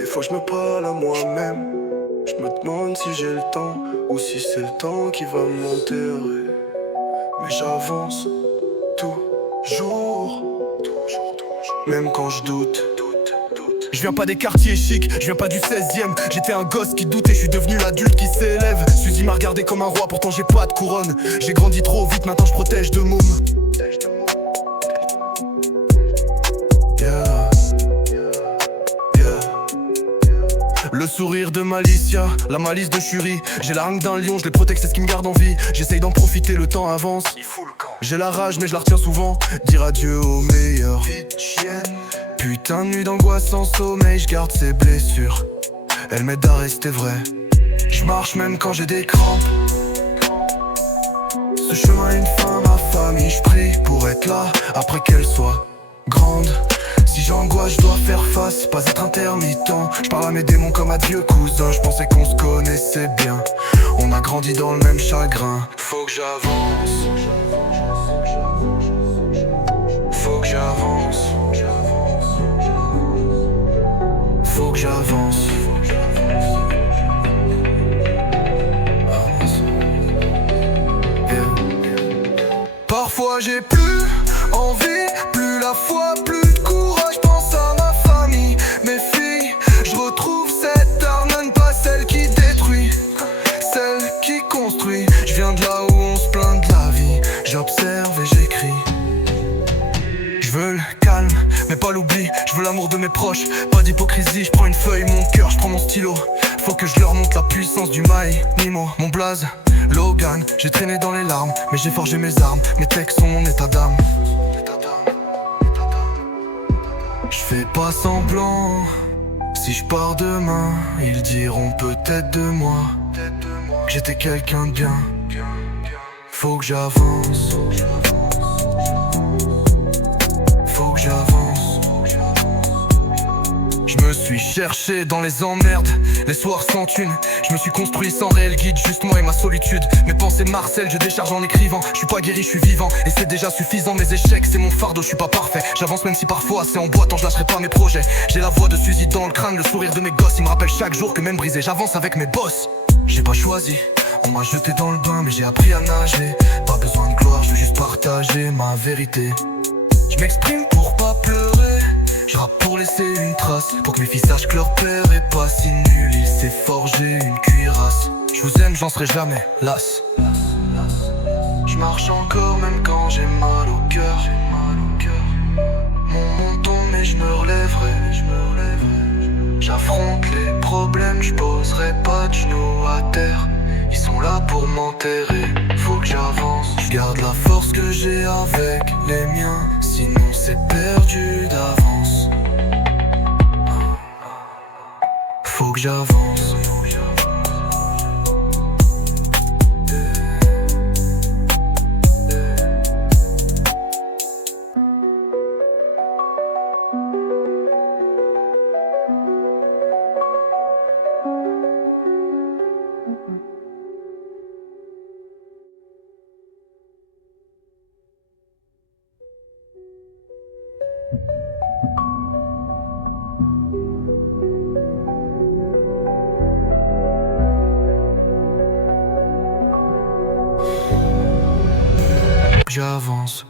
Des fois je me parle à moi-même. Je me demande si j'ai le temps ou si c'est le temps qui va m'enterrer. Mais j'avance toujours, même quand je doute. Je viens pas des quartiers chics, je viens pas du 16ème. J'étais un gosse qui doutait, je suis devenu l'adulte qui s'élève. Suzy m'a regardé comme un roi, pourtant j'ai pas de couronne. J'ai grandi trop vite, maintenant je protège de môme. Yeah. Le sourire de Malicia, la malice de Shuri. J'ai la langue d'un lion, je les protège, c'est ce qui me garde en vie. J'essaye d'en profiter, le temps avance. J'ai la rage mais je la retiens souvent. Dire adieu au meilleur. Putain de nuit d'angoisse sans sommeil, je garde ses blessures. Elle m'aide à rester vrai. Je marche même quand j'ai des crampes. Ce chemin a une fin, ma famille, je prie pour être là après qu'elle soit grande. Si j'angoisse, je dois faire face, pas être intermittent. Je parle à mes démons comme à vieux cousins. Je pensais qu'on se connaissait bien. On a grandi dans le même chagrin. Faut que j'avance. Faut que j'avance. Faut que j'avance. Parfois j'ai plus envie, plus la foi, plus de courage. Pense à ma famille, mes filles. Je retrouve cette harmonie, pas celle qui détruit, celle qui construit. Je viens de là où on se plaint de la vie. J'observe et j'écris. Je veux le calme, mais pas l'oubli. Je veux l'amour de mes proches, pas d'hypocrisie. Je prends une feuille, mon cœur, je prends mon stylo. Faut que je leur montre la puissance du maï. Nimo, mon blaze, Logan. J'ai traîné dans les larmes, mais j'ai forgé mes armes. Mes textes sont mon état d'âme. Je fais pas semblant. Si je pars demain, ils diront peut-être de moi que j'étais quelqu'un de bien. Faut que j'avance. Faut que j'avance. Je me suis cherché dans les emmerdes, les soirs sans thune. Je me suis construit sans réel guide, juste moi et ma solitude. Mes pensées Marcel, je décharge en écrivant. Je suis pas guéri, je suis vivant, et c'est déjà suffisant. Mes échecs, c'est mon fardeau, je suis pas parfait. J'avance même si parfois c'est en boitant, je lâcherai pas mes projets. J'ai la voix de Suzy dans le crâne, le sourire de mes gosses. Il me rappelle chaque jour que même brisé, j'avance avec mes boss. J'ai pas choisi, on m'a jeté dans le bain, mais j'ai appris à nager. Pas besoin de gloire, je veux juste partager ma vérité. Je m'exprime pour pas pleurer. Je rappe pour laisser une trace, pour que mes filles sachent que leur père est pas si nul. Il s'est forgé une cuirasse. Je vous aime, j'en serai jamais las. Je marche encore même quand j'ai mal au cœur. Mon menton mais je me relèverai. J'affronte les problèmes, je poserai pas de genoux à terre. Ils sont là pour m'enterrer, faut que j'avance. Je garde la force que j'ai avec les miens, sinon c'est perdu d'avance. Faut que j'avance. J'avance.